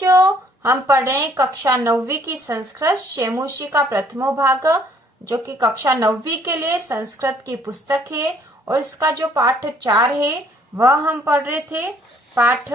बच्चों, हम पढ़ रहे हैं कक्षा 9वीं की संस्कृत शेमुषी का प्रथमो भाग, जो कि कक्षा 9वीं के लिए संस्कृत की पुस्तक है। और इसका जो पाठ 4 है वह हम पढ़ रहे थे। पाठ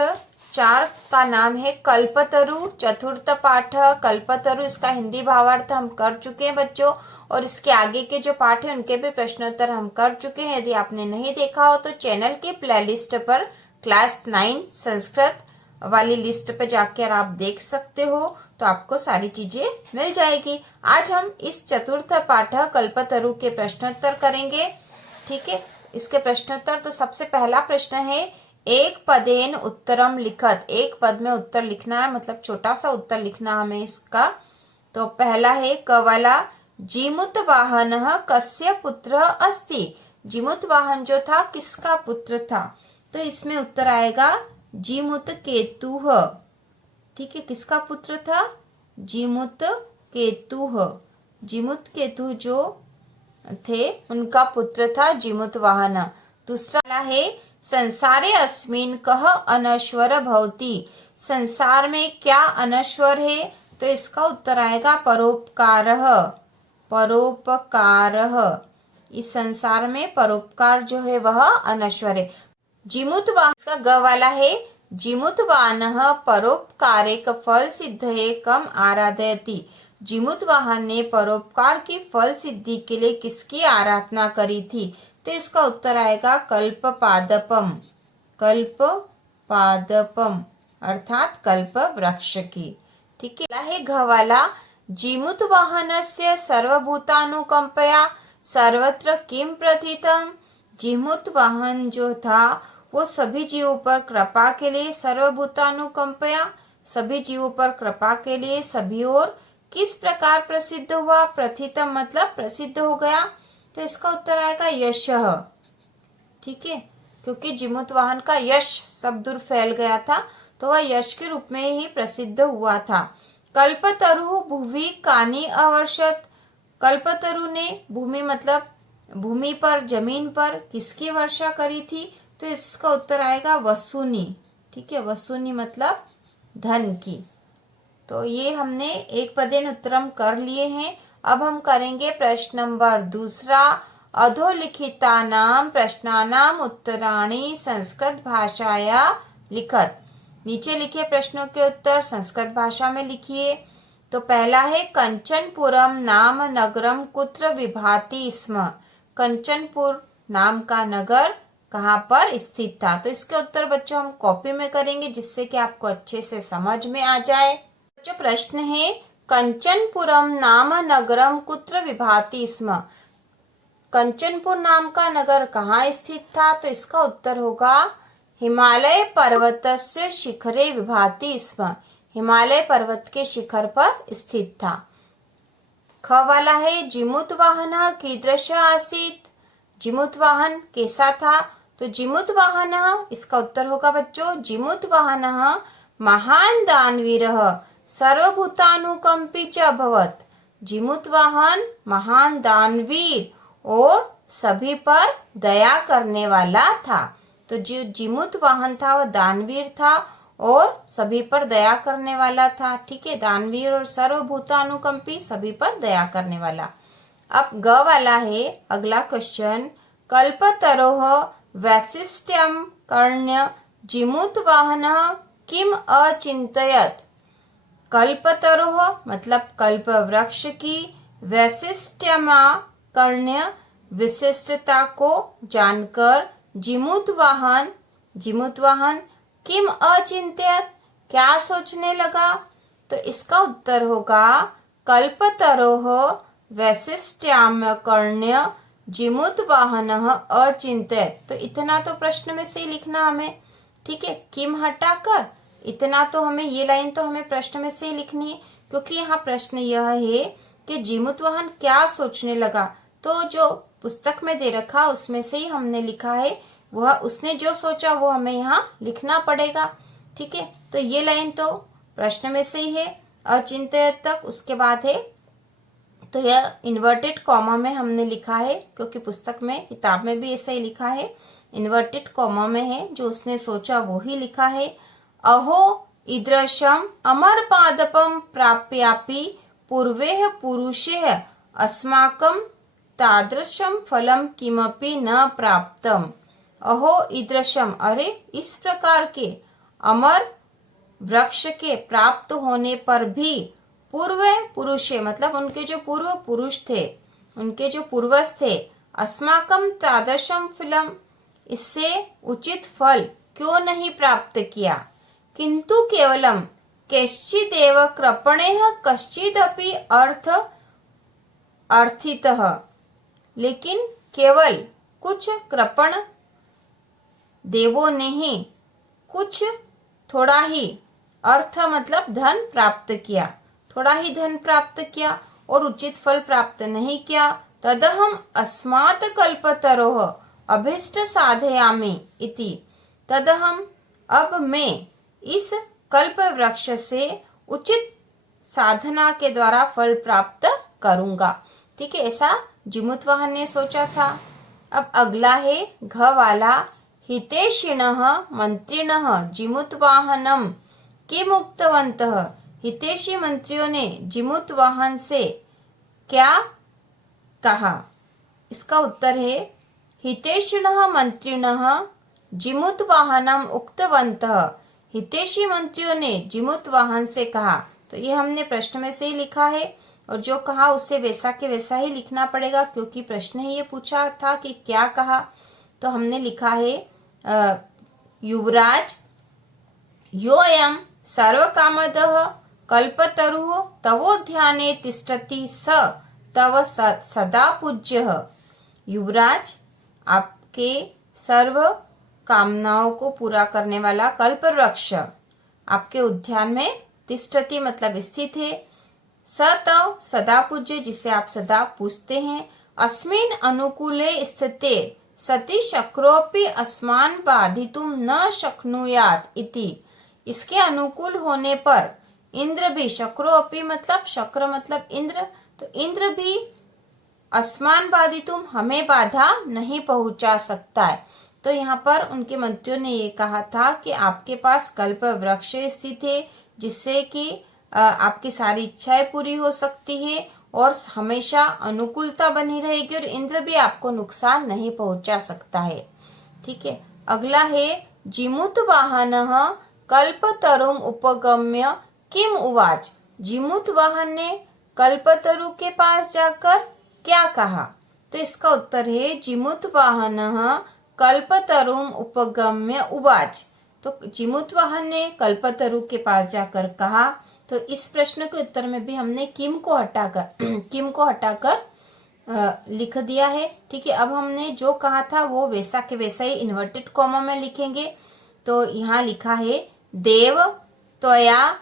4 का नाम है कल्पतरु। चतुर्थ पाठ कल्पतरु, इसका हिंदी भावार्थ हम कर चुके हैं बच्चों। और इसके आगे के जो पाठ है उनके भी प्रश्नोत्तर हम कर चुके हैं। यदि आपने नहीं देखा हो तो चैनल की प्लेलिस्ट पर क्लास 9 संस्कृत वाली लिस्ट पे जाकर आप देख सकते हो, तो आपको सारी चीजें मिल जाएगी। आज हम इस चतुर्थ पाठ कल्पतरु के प्रश्नोत्तर करेंगे। ठीक है, इसके प्रश्नोत्तर तो सबसे पहला प्रश्न है, एक पदेन उत्तरम लिखत। एक पद में उत्तर लिखना है, मतलब छोटा सा उत्तर लिखना हमें इसका। तो पहला है कवला जीमुत वाहन कस्य पुत्र अस्ति। जीमुत वाहन जो था किसका पुत्र था? तो इसमें उत्तर आएगा जीमुत केतुः। ठीक है, किसका पुत्र था? जीमुत केतुः। जीमुत केतु जो थे उनका पुत्र था जीमुत वाहन। दूसरा है संसारे अस्मिन् कः अनश्वर भवति। संसार में क्या अनश्वर है? तो इसका उत्तर आएगा परोपकारः। परोपकारः, इस संसार में परोपकार जो है वह अनश्वर है। जीमुत वाहन का ग वाला है, जीमुत वाहन परोपकारेक फल सिद्धये कम आराधयति। जीमुत वाहन ने परोपकार की फल सिद्धि के लिए किसकी आराधना करी थी? तो इसका उत्तर आएगा कल्पपादपम। कल्पपादपम अर्थात कल्प वृक्ष की। ठीक है, घ वाला जीमुत वाहनस्य सर्वभूतानुकंपया सर्वत्र किम प्रथितम। जीमुत वाहन जो था वो सभी जीवों पर कृपा के लिए, सर्वभूतानुकंपया सभी जीवों पर कृपा के लिए सभी ओर किस प्रकार प्रसिद्ध हुआ? प्रथितम मतलब प्रसिद्ध हो गया। तो इसका उत्तर आएगा यशः। ठीक है, क्योंकि जीमुत वाहन का यश सब दूर फैल गया था, तो वह यश के रूप में ही प्रसिद्ध हुआ था। कल्पतरु भुवि कानि अवर्षत। कल्पतरु ने भूमि मतलब भूमि पर, जमीन पर किसकी वर्षा करी थी? तो इसका उत्तर आएगा वसुनी। ठीक है, वसुनी मतलब धन की। तो ये हमने एक पदेन उत्तरम कर लिए हैं। अब हम करेंगे प्रश्न नंबर 2। अधोलिखितानां प्रश्नानां उत्तराणि संस्कृत भाषाया लिखत। नीचे लिखे प्रश्नों के उत्तर संस्कृत भाषा में लिखिए। तो पहला है कंचनपुरम नाम नगरम कुत्र विभाति स्म। कंचनपुर नाम का नगर कहाँ पर स्थित था? तो इसके उत्तर बच्चों हम कॉपी में करेंगे, जिससे कि आपको अच्छे से समझ में आ जाए। जो प्रश्न है कंचनपुरम नाम नगरम कुत्र विभाति स्म। कंचनपुर नाम का नगर कहाँ स्थित था? तो इसका उत्तर होगा हिमालय पर्वतस्य शिखरे विभाति स्म। हिमालय पर्वत के शिखर पर स्थित था। ख वाला है जीमुत वाहन कीदृश आसीत। जीमुत वाहन कैसा था? तो जीमुत वाहन, इसका उत्तर होगा बच्चों जीमुत वाहन महान दानवीरः सर्वभूतानुकंपी च अभवत्। जीमुत वाहन महान दानवीर और सभी पर दया करने वाला था। तो जो जीमुत वाहन था वह दानवीर था और सभी पर दया करने वाला था। ठीक है, दानवीर और सर्वभूतानुकंपी, सभी पर दया करने वाला। अब ग वाला है अगला क्वेश्चन, कल्पतरोः वैशिष्ट्यं कर्ण्य जीमुत वाहन किम अचिंतयत। कल्पतरोः मतलब कल्प वृक्ष की, वैशिष्ट्यमा कर्ण्य विशिष्टता को जानकर, जीमुत वाहन किम अचिंत्यत क्या सोचने लगा? तो इसका उत्तर होगा कल्पतरोः वैशिष्ट्याम कर्ण्य जीमुत वाहन अचिंत्यत। तो इतना तो प्रश्न में से ही लिखना हमें। ठीक है, किम हटाकर इतना तो हमें, ये लाइन तो हमें प्रश्न में से ही लिखनी है, क्योंकि यहाँ प्रश्न यह है कि जीमुत वाहन क्या सोचने लगा। तो जो पुस्तक में दे रखा उसमें से ही हमने लिखा है, वह उसने जो सोचा वो हमें यहाँ लिखना पड़ेगा। ठीक है, तो ये लाइन तो प्रश्न में से ही है अचिंत्यत तक। उसके बाद है, तो यह इन्वर्टेड कॉमा में हमने लिखा है, क्योंकि पुस्तक में, किताब में भी ऐसा ही लिखा है, इन्वर्टेड कॉमा में है, जो उसने सोचा वो ही लिखा है। अहो ईदृशम् अमरपादपं प्राप्यापि पूर्वेः पुरुषेः अस्माकं तादृशं फलं किमपि न प्राप्तम्। अहो ईदृशम, अरे इस प्रकार के अमर वृक्ष के प्राप्त होने पर भी पूर्व पुरुषे मतलब उनके जो पूर्व पुरुष थे, उनके जो पूर्वज थे, अस्माकं तादृशम फलम, इससे उचित फल क्यों नहीं प्राप्त किया। किंतु केवलम कैश्चिदेव कृपणेः कश्चिदपि अर्थितः, लेकिन केवल कुछ कृपण देवों ने ही कुछ थोड़ा ही अर्थ मतलब धन प्राप्त किया, थोड़ा ही धन प्राप्त किया और उचित फल प्राप्त नहीं किया। तदहम अस्मात् कल्पतरोः अभीष्ट साधयामि इति, तदहम, अब मैं इस कल्प वृक्ष से उचित साधना के द्वारा फल प्राप्त करूंगा। ठीक है, ऐसा जिमुतवाहन ने सोचा था। अब अगला है घ वाला, हितैषिणः मंत्रिणः जिमुतवाहनम किम उक्तवन्तः। हितैषी मंत्रियों ने जिमुतवाहन से क्या कहा। इसका उत्तर है हितैषिणः मंत्रिणः जिमुतवाहनम उक्तवन्तः। हितैषी मंत्रियों ने जिमुतवाहन से कहा, तो ये हमने प्रश्न में से ही लिखा है और जो कहा उसे वैसा के वैसा ही लिखना पड़ेगा क्योंकि प्रश्न ही ये पूछा था कि क्या कहा। तो हमने लिखा है युवराज योऽयं सर्वकामदः कल्पतरुः तवोद्याने तिष्ठति स तव सदा पूज्यः। युवराज, आपके सर्व कामनाओं को पूरा करने वाला कल्प वृक्ष आपके उद्यान में तिष्ठति मतलब स्थित है। स तव सदा पूज्य, जिसे आप सदा पूजते हैं। अस्मिन् अनुकूले स्थिते सति शक्रोपि अस्मान् बाधितुं न शक्नुयात् इति, इसके अनुकूल होने पर इंद्र भी, शक्रोपि मतलब शक्र मतलब इंद्र, तो इंद्र भी अस्मान बाधितुम हमें बाधा नहीं पहुंचा सकता है। तो यहाँ पर उनके मंत्रियों ने ये कहा था कि आपके पास कल्प वृक्ष स्थित है जिससे कि आपकी सारी इच्छाएं पूरी हो सकती है और हमेशा अनुकूलता बनी रहेगी और इंद्र भी आपको नुकसान नहीं पहुंचा सकता है। ठीक है, अगला है जिमुतवाहनः कल्पतरुम उपगम्य किम उवाच। जिमुतवाहन ने कल्पतरु के पास जाकर क्या कहा। तो इसका उत्तर है जिमुतवाहनः कल्पतरुम उपगम्य उवाच। तो जिमुतवाहन ने कल्पतरु के पास जाकर कहा। तो इस प्रश्न के उत्तर में भी हमने किम को हटाकर लिख दिया है। ठीक है, अब हमने जो कहा था वो वैसा के वैसा ही इन्वर्टेड कॉमा में लिखेंगे। तो यहाँ लिखा है देव त्वया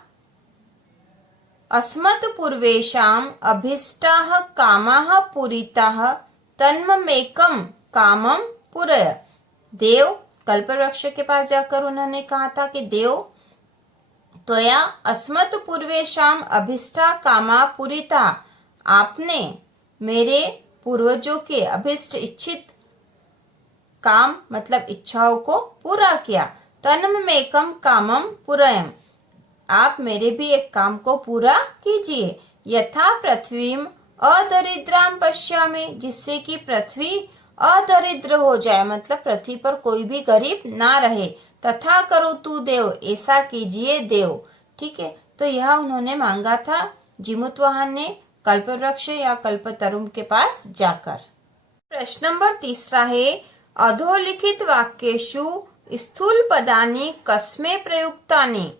अस्मत् पूर्वेषाम् अभीष्टाः कामाः पूरिताः तन्ममेकं कामं पूरय। देव, कल्पवृक्ष के पास जाकर उन्होंने कहा था कि देव त्वया अस्मत् पूर्वेषाम् अभीष्टा कामा पूरिता, आपने मेरे पूर्वजों के अभीष्ट इच्छित काम मतलब इच्छाओं को पूरा किया। तन्ममेकं कामं पूरयम्, आप मेरे भी एक काम को पूरा कीजिए। यथा पृथ्वीम अदरिद्राम पश्यामि, जिससे कि पृथ्वी अदरिद्र हो जाए मतलब पृथ्वी पर कोई भी गरीब ना रहे। तथा करो तू देव, ऐसा कीजिए देव। ठीक है, तो यह उन्होंने मांगा था जिमुतवाहन ने कल्पवृक्ष या कल्पतरुम के पास जाकर। प्रश्न नंबर 3 है अधोलिखित वाक्येषु स्थूल पदानि कस्मै प्रयुक्तानि।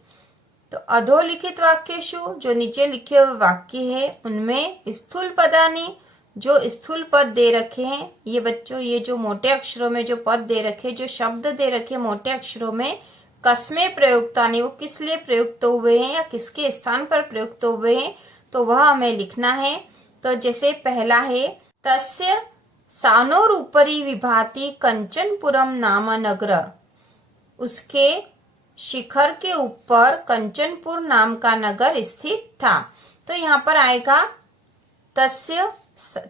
तो अधोलिखित वाक्येषु, जो नीचे लिखे हुए वाक्य है उनमें स्थूल पदानि, जो स्थूल पद दे रखे हैं ये बच्चों, ये जो मोटे अक्षरों में जो पद दे रखे, जो शब्द दे रखे मोटे अक्षरों में, कस्मै प्रयुक्तानि, वो किस लिए प्रयुक्त हुए हैं या किसके स्थान पर प्रयुक्त हुए हैं, तो वह हमें लिखना है। तो जैसे पहला है तस्य सानोरुपरि विभाति कंचनपुरम नाम नगर, उसके शिखर के ऊपर कंचनपुर नाम का नगर स्थित था। तो यहाँ पर आएगा तस्य,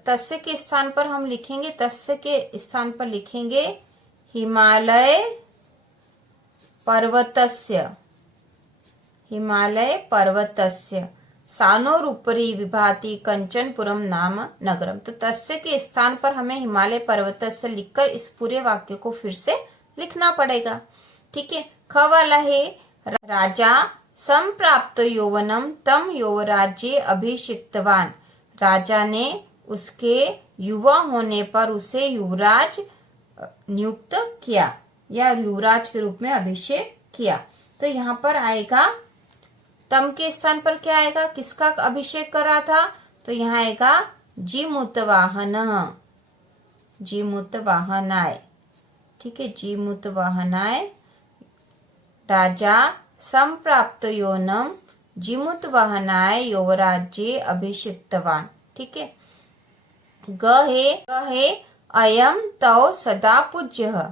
तस्य के स्थान पर हम लिखेंगे, तस्य के स्थान पर लिखेंगे हिमालय पर्वतस्य, हिमालय पर्वतस्य सानोरुपरि विभाति कंचनपुरम नाम नगरम। तो तस्य के स्थान पर हमें हिमालय पर्वतस्य लिखकर इस पूरे वाक्य को फिर से लिखना पड़ेगा। ठीक है। ख वाला है राजा संप्राप्त यौवनम तम युवराज्ये अभिषिक्तवान। राजा ने उसके युवा होने पर उसे युवराज नियुक्त किया या युवराज के रूप में अभिषेक किया। तो यहाँ पर आएगा तम के स्थान पर क्या आएगा, किसका अभिषेक करा था, तो यहाँ आएगा जीमूतवाहन, जीमूतवाहनाय। ठीक है, जीमूतवाहनाय राजा संप्राप्त योनम जीमूतवाहनाय युवराज्ये अभिषिक्तवान। ठीक है। ग है अयम तव सदा पूज्य।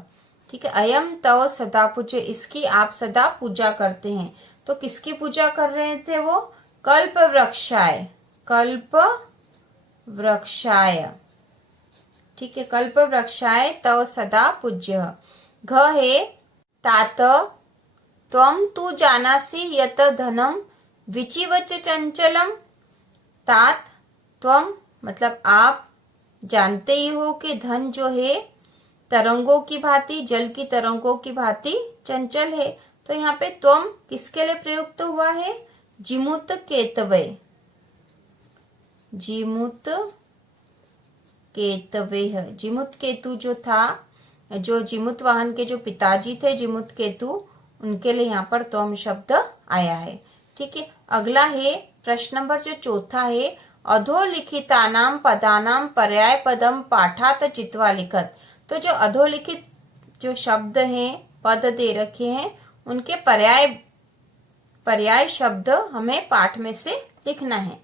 ठीक है, अयम तव सदा पूज्य, इसकी आप सदा पूजा करते हैं। तो किसकी पूजा कर रहे थे वो, कल्प वृक्षाय, कल्प वृक्षाय। ठीक है, कल्प वृक्षाय तव सदा पूज्य। घ है तात त्वं तु जानासि यत धनम विचिवच चंचलम। तात त्वं मतलब आप जानते ही हो कि धन जो है तरंगों की भांति, जल की तरंगों की भांति चंचल है। तो यहाँ पे त्वम किसके लिए प्रयुक्त हुआ है, जीमूत केतवे, जीमूत केतवे है। जीमूत केतु जो था, जो जीमूत वाहन के जो पिताजी थे जीमूत केतु, उनके लिए यहाँ पर त्वम शब्द आया है। ठीक है। अगला है प्रश्न नंबर जो चौथा है, अधोलिखितानां पदानां पर्याय पदम पाठात चित्वा लिखत। तो जो अधोलिखित जो शब्द हैं, पद दे रखे हैं, उनके पर्याय शब्द हमें पाठ में से लिखना है।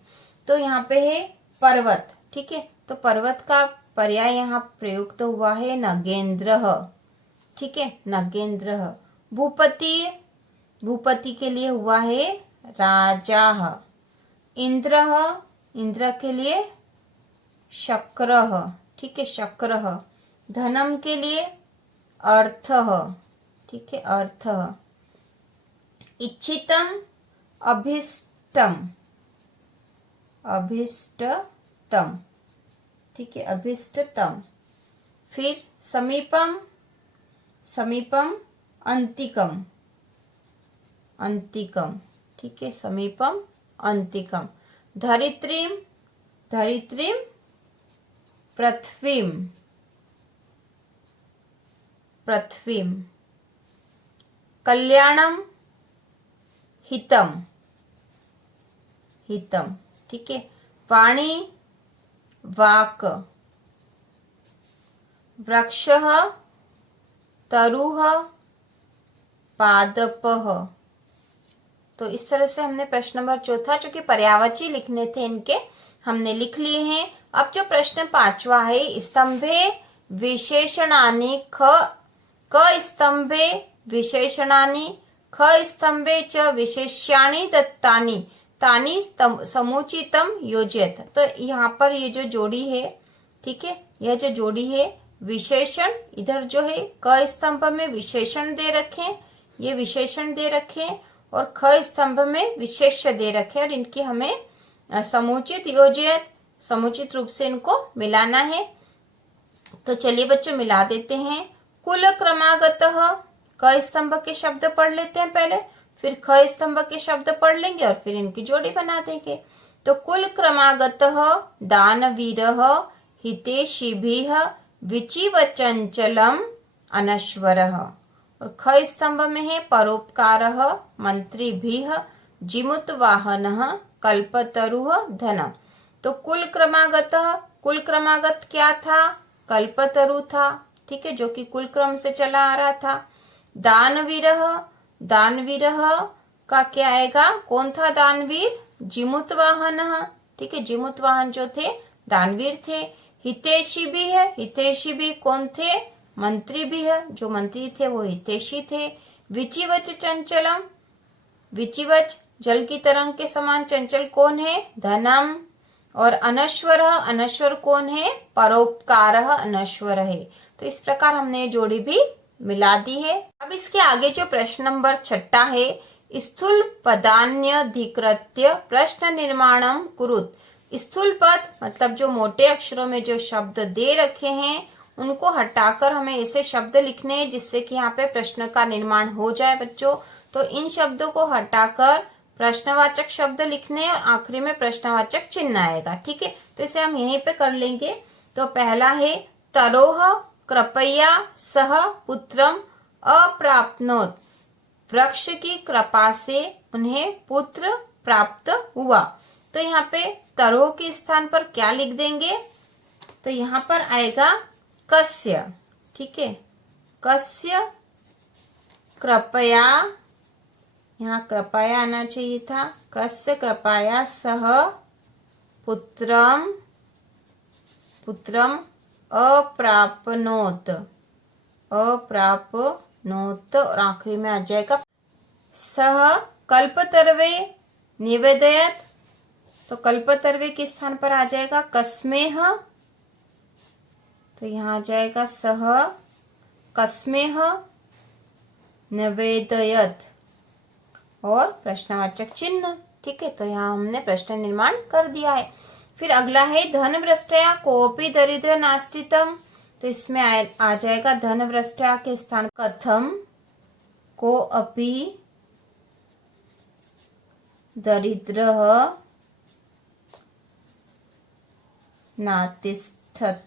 तो यहाँ पे है पर्वत। ठीक है, तो पर्वत का पर्याय यहाँ प्रयुक्त हुआ है नगेंद्र। ठीक है, नगेंद्र। भूपति, भूपति के लिए हुआ है राजा। इंद्र, इंद्र के लिए शक्र। ठीक है, शक्र। धनम के लिए अर्थ। ठीक है, अर्थ। इच्छितम अभिष्टम, अभिष्टतम। ठीक है, अभिष्टतम। फिर समीपम, समीपम अंतिकम, अंतिकम। ठीक है, समीपम अंतिकम। धरित्रीम, धरित्रीम पृथ्वीम, पृथ्वीम। कल्याणम हितम, हितम। ठीक है। वाणी वाक। वृक्षः तरुः पादपः। तो इस तरह से हमने प्रश्न नंबर चौथा, जो कि पर्यायवाची लिखने थे, इनके हमने लिख लिए हैं। अब जो प्रश्न पांचवा है, स्तंभे विशेषणानि क स्तंभे विशेषणानि ख स्तंभे च विशेष्याणि दत्तानि तानि समुचितम योजयत। तो यहाँ पर ये जो जोड़ी है, ठीक है, यह जो जोड़ी है विशेषण, इधर जो है क स्तंभ में विशेषण दे रखे, ये विशेषण दे रखे, और ख स्तंभ में विशेष्य दे रखे, और इनकी हमें समुचित योजयत, समुचित रूप से इनको मिलाना है। तो चलिए बच्चों मिला देते हैं। कुल क्रमागतः, क स्तंभ के शब्द पढ़ लेते हैं पहले, फिर ख स्तंभ के शब्द पढ़ लेंगे और फिर इनकी जोड़ी बना देंगे। तो कुल क्रमागतः दानवीरः हितैषिभिः विचिव चंचलम अनश्वरः। और ख स्तंभ में है परोपकारः मंत्रिभिः जीमूतवाहनः कल्पतरुः धनम्। तो कुल क्रमागतः, कुल क्रमागत क्या था, कल्पतरु था। ठीक है, जो कि कुल क्रम से चला आ रहा था। दानवीरः, दानवीरः का क्या आएगा, कौन था दानवीर, जीमूतवाहन। ठीक है, जीमूतवाहन जो थे दानवीर थे। हितैषी भी है, हितैषी भी कौन थे, मंत्री भी है, जो मंत्री थे वो हितैषी थे। विचिवच चंचलम, विचिवच जल की तरंग के समान चंचल कौन है, धनम। और अनश्वर, अनश्वर कौन है, परोपकार अनश्वर है। तो इस प्रकार हमने जोड़ी भी मिला दी है। अब इसके आगे जो प्रश्न नंबर 6 है, स्थूल पदान्यधिकृत्य प्रश्न निर्माणम कुरुत। स्थूल पद मतलब जो मोटे अक्षरों में जो शब्द दे रखे हैं उनको हटाकर हमें ऐसे शब्द लिखने हैं जिससे कि यहाँ पे प्रश्न का निर्माण हो जाए बच्चों। तो इन शब्दों को हटाकर प्रश्नवाचक शब्द लिखने हैं और आखिरी में प्रश्नवाचक चिन्ह आएगा। ठीक है, तो इसे हम यहीं पे कर लेंगे। तो पहला है तरोह कृपया सह पुत्रम अप्राप्नोत। वृक्ष की कृपा से उन्हें पुत्र प्राप्त हुआ। तो यहाँ पे तरोह के स्थान पर क्या लिख देंगे? तो यहाँ पर आएगा कस्य। ठीक है, कस्य कृपया, यहाँ कृपया आना चाहिए था। कस्य कृपया सह पुत्रम पुत्रम अप्राप्नोत अप्राप्नोत और आखिरी में आ जाएगा सह कल्पतर्वे निवेदयत। तो कल्पतर्वे के स्थान पर आ जाएगा कस्मेह। तो यहाँ आ जाएगा सह कस्मेह निवेदयत और प्रश्नवाचक चिन्ह। ठीक है, तो यहाँ हमने प्रश्न निर्माण कर दिया है। फिर अगला है धनभ्रष्टया कोपि दरिद्र नास्तितम। तो इसमें आ जाएगा धनभ्रष्टया के स्थान कथम को अपि दरिद्र नातिष्ठत।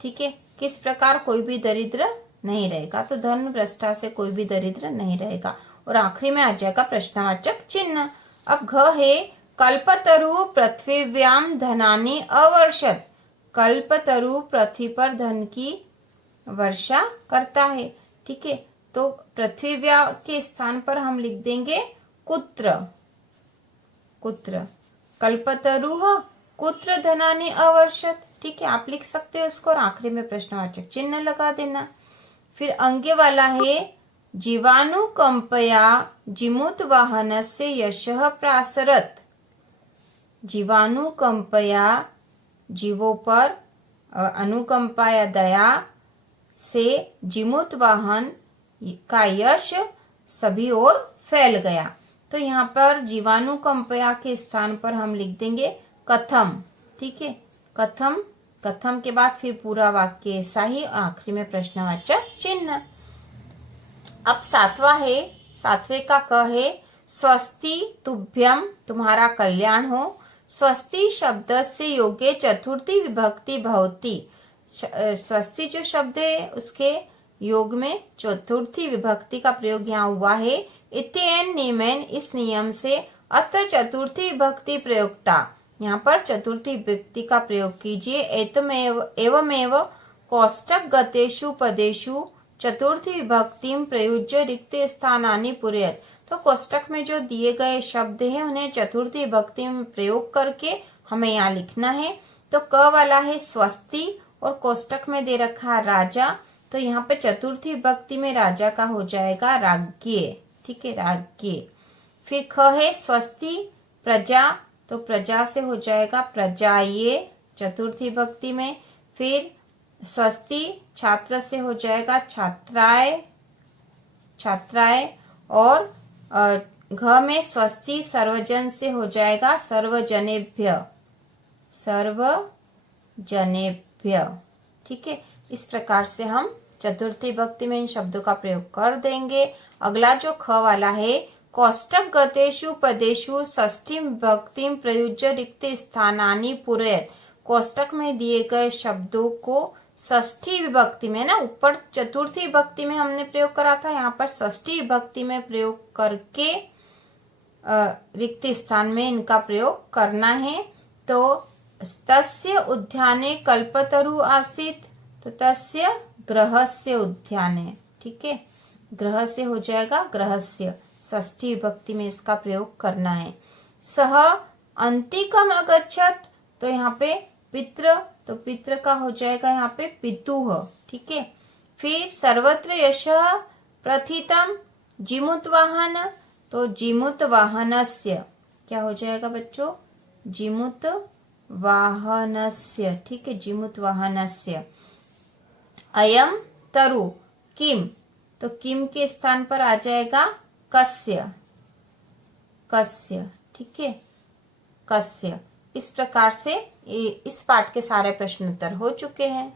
ठीक है, किस प्रकार कोई भी दरिद्र नहीं रहेगा। तो धनभ्रष्टा से कोई भी दरिद्र नहीं रहेगा और आखिरी में आ जाएगा प्रश्नवाचक चिन्ह। अब घ है कल्पतरु पृथ्वीव्याम धनानि अवर्षत। कल्पतरु पृथ्वी पर धन की वर्षा करता है। ठीक है, तो पृथ्वीव्या के स्थान पर हम लिख देंगे कुत्र। कुत्र कल्पतरु कुत्र धनानि अवर्षत। ठीक है, आप लिख सकते हो इसको और आखिरी में प्रश्नवाचक चिन्ह लगा देना। फिर अंग्य वाला है जीवानुकंपया जिमुत वाहनस्य यशः प्रासरत। जीवानुकंपया जीवों पर अनुकंपा या दया से जिमुत वाहन का यश सभी ओर फैल गया। तो यहाँ पर जीवानुकंपया के स्थान पर हम लिख देंगे कथम। ठीक है, कथम, कथम के बाद फिर पूरा वाक्य ऐसा ही, आखिरी में प्रश्नवाचक चिन्ह। अब सातवां है, सातवें का क है स्वस्ति तुभ्यम, तुम्हारा कल्याण हो। स्वस्ति शब्द से योग्य चतुर्थी विभक्ति भवति। स्वस्ति जो शब्द है उसके योग में चतुर्थी विभक्ति का प्रयोग यहाँ हुआ है। इत्येन नियमेन, इस नियम से अत्र चतुर्थी विभक्ति प्रयोक्ता, यहाँ पर चतुर्थी विभक्ति का प्रयोग कीजिए। एवमेव कोष्टक गतेषु पदेषु चतुर्थी विभक्तिम प्रयुज्य रिक्त स्थानानि पूरयेत्। तो कोष्टक में जो दिए गए शब्द हैं उन्हें चतुर्थी विभक्ति में प्रयोग करके हमें यहाँ लिखना है। तो क वाला है स्वस्ति और कोष्टक में दे रखा है राजा। तो यहाँ पे चतुर्थी विभक्ति में राजा का हो जाएगा राज्ञ। ठीक है, राज्ञ। फिर ख है स्वस्ति प्रजा, तो प्रजा से हो जाएगा प्रजाये चतुर्थी विभक्ति में। फिर स्वस्ति छात्र से हो जाएगा छात्राय, छात्राय। और घ में स्वस्ति सर्वजन से हो जाएगा सर्वजनेभ्य, सर्वजनेभ्य। ठीक है, इस प्रकार से हम चतुर्थी विभक्ति में इन शब्दों का प्रयोग कर देंगे। अगला जो ख वाला है कोष्टक गतेषु पदेषु षष्ठी विभक्ति प्रयुज्य रिक्त स्थानानि पूरयेत्। कोष्टक में दिए गए शब्दों को षष्ठी विभक्ति में, ना ऊपर चतुर्थी विभक्ति में हमने प्रयोग करा था, यहाँ पर षष्ठी विभक्ति में प्रयोग करके रिक्त स्थान में इनका प्रयोग करना है। तो तस्य उद्याने कल्पतरु आसीत्, तो तस्य गृहस्य उद्याने। ठीक है, ग्रह से हो जाएगा गृहस्य, षष्ठी विभक्ति में इसका प्रयोग करना है। सह अंतिकम अगच्छत, तो यहाँ पे पितृ, तो पितृ का हो जाएगा यहाँ पे पितुः। ठीक है, फिर सर्वत्र यशः प्रथितम जिमुत वाहन, तो जिमुत वाहनस्य क्या हो जाएगा बच्चों? जिमुत वाहनस्य। ठीक है, जिमुत वाहनस्य। अयम तरु किम, तो किम के स्थान पर आ जाएगा कस्य, कस्य, ठीक है, कस्य। इस प्रकार से इस पाठ के सारे प्रश्न उत्तर हो चुके हैं।